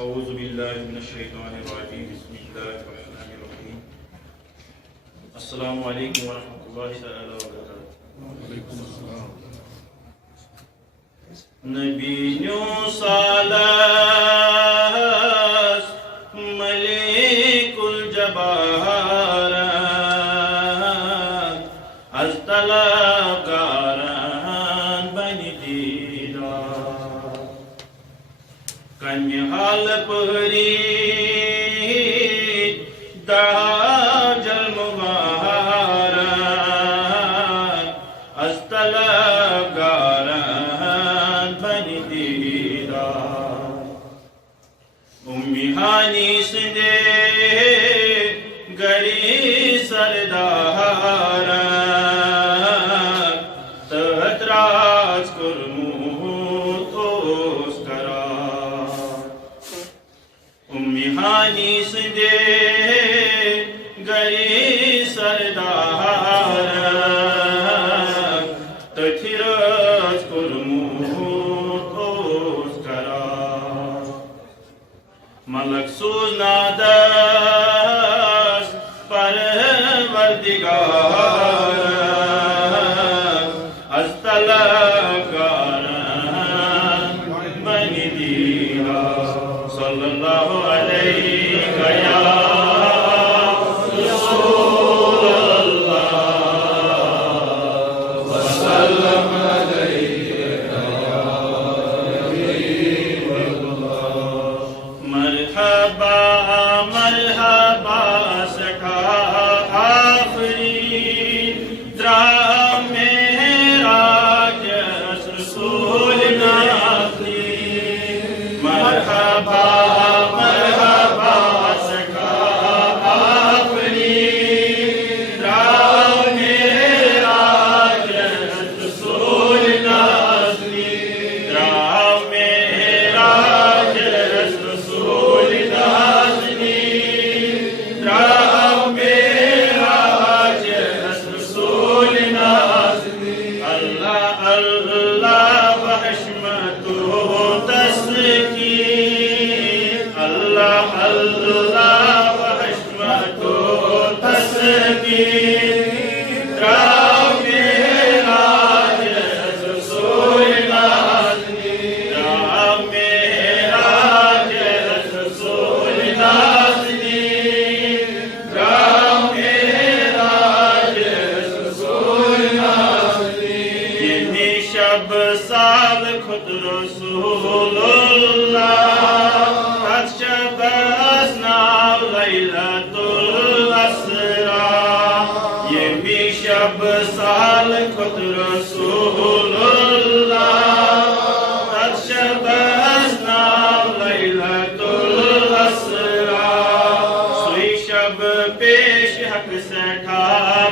औज़ु बिल्लाहि मिनश शैतानिर रजीम बिस्मिल्लाहिर रहमानिर रहीम अस्सलामु अलैकुम व रहमतुल्लाहि तआला व बरकातुहू नबीनु सालास मलिकुल जबारात अस्तलाकारान बनि दीदा कन्याल परी दाजल मुबारक अस्तलाकारान बनि दीदा उम्मी हानी सिंदे गरी सरदारा तहतराज कुर्मू तोस करा उम्मी हानी सिंदे गरी सरदारा तथिराज कुर्मू तोस करा मलक सूजनादस परवरदिगार अस्तलाकारान बनि दीदा सल्लल्लाहु अलैहि या रसूलल्लाह व सल्लम अलैहि या हबीबल्लाह मरहबा मरहबा सखा आफरीन द्रा मेराज रसूल नाज़ी मरहबा मरहबा सखा आफरीन द्रा मेराज रसूल नाज़ी द्रा मेराज रसूल नाज़ी द्रा मेराज रसूल नाज़ी अल्लाह अल्लाह वहशमतो तस्कीर अल्लाह अल्लाह वहशमतो तस्कीर द्रा मेराज रसूल नाज़ी द्रा मेराज रसूल नाज़ी द्रा मेराज रसूल नाज़ी ये शब साल खुद रसूलुल्लाह शब अस्नाव लैलतुल असरा ये भी शब साल खुद रसूलुल्लाह शब अस्नाव लैलतुल असरा सुई शब पेश हक सठा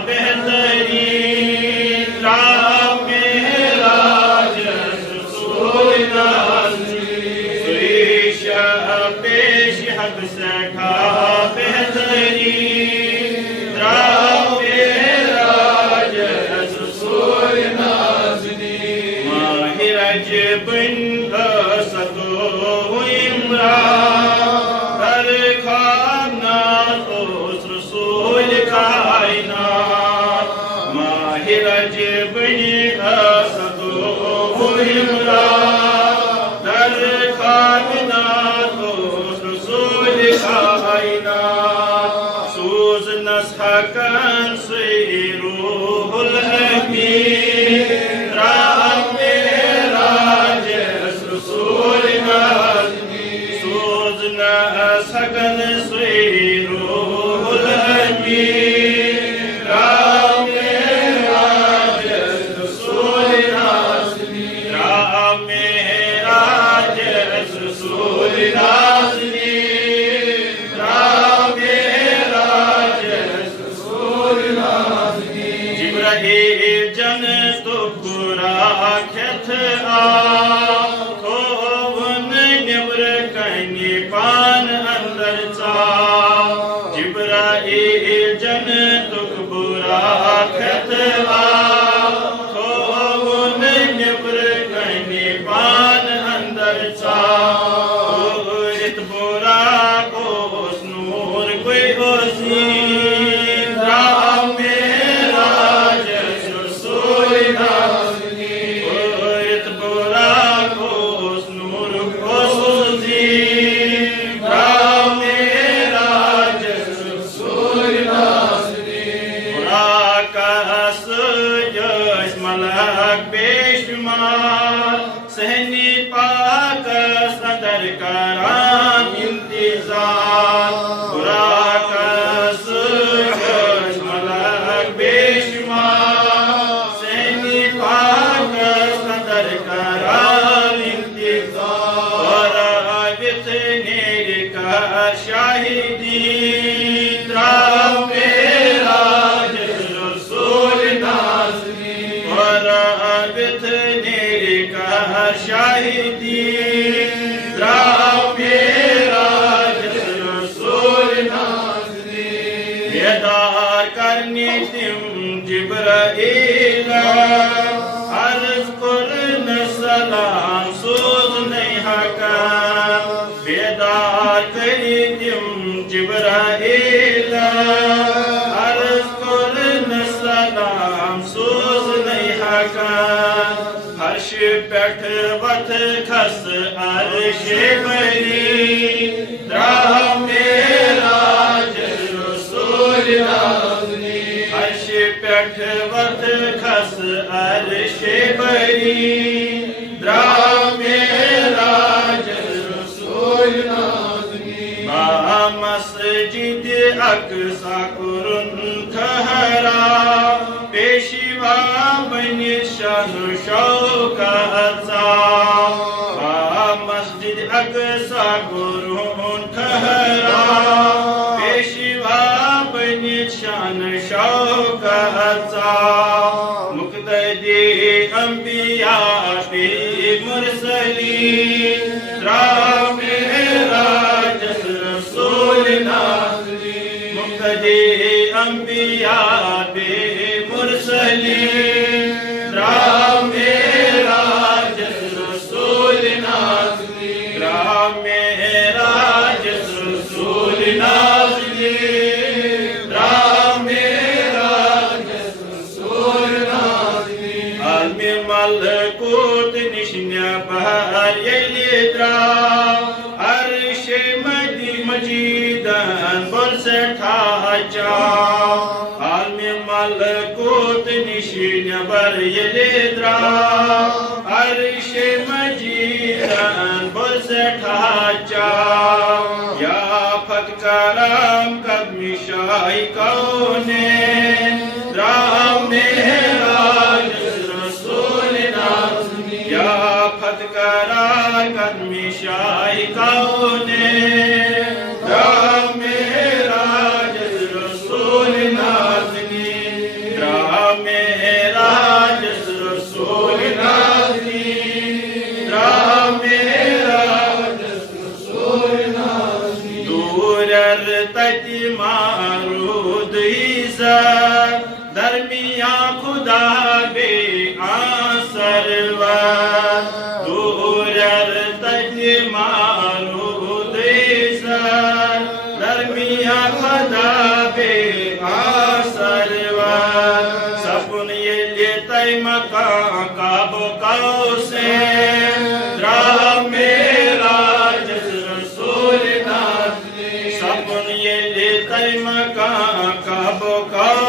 बेहतरीन राह मेराज रसूल नाज़ी सुई शब पेश हक सठा बेहतरीन राह मेराज रसूल नाज़ी माहि रजबिन सतो इमरान हर खाना तोस रसूल कायनात माहि रजबिन सतो इमरान हर खाना तोस रसूल कायनात सूज नसहकन से रूहुल अमीन राह मेराज रसूल नाज़ी सूज नसहकन से रूहुल अमीन राह मेराज रसूल नाज़ी राह मेराज रसूल नाज़ी राह मेराज रसूल नाज़ी जिब्राइल जन तो बुरा ख्यथ आ खोवन निब्र कनि पान अंदर चा जिब्राइल जन तो बुरा ख्यथ आ खोवन निब्र कनि पान अंदर चा मलक बेशुमार सहनी पाक सदर कराम इंतजार बुराकस मलक बेशुमार सहनी पाक सदर कराम इंतजार आवित नेर का शाहिदी शाहिदी बेदार करने तिम जिब्राईल अर्ज कुर्न सलाम सोज नहीं हका बेदार करी तिम जिब्राईल अर्ज कुर्न सलाम सोज नहीं हका हर्ष पेठ वत खस अर्श बरी मेराज रसूल नाज़नी हर्ष पेठ वत खस अर्श बरी मेराज रसूल नाज़नी बा मस्जिद अक़सा कुरुन ठहरा पेशवा बनी शानु शौकता मस्जिद अक़सा गुरुन ठहरा पेशवा बनी शान शौकता मुक़्तदी अंबिया पे मुरसलीन मेराज रसूल नाज़नी मुक़्तदी अंबिया पे मुरसलीन मेराज रसूल नाज़नी मेराज रसूल नाज़नी मेराज रसूल नाज़नी आलमी मलकूत निशन्या बहर यलिद्रा अर्श मजीदन बोल से ठाचा आलमी मलकूत निशन्या बर यलिद्रा अर्श मजीदन बोल से ठाचा या फत करम कदमी शाही कौने मेराज रसूल नाज़नी या फत करम कदमी शाही कौने मेराज रसूल नाज़नी मेराज रसूल नाज़नी मेराज रसूल नाज़नी दूरर तति मारूद इज़्ज़त दरमिया खुदा बे आसरवर दूरर तति मारूद इज़्ज़त दरमिया खुदा बे आसरवर सपुन ये लेते मकान काबो कौसे मेराज रसूल नाज़नी सपुन ये लेते मकान काबो कौसे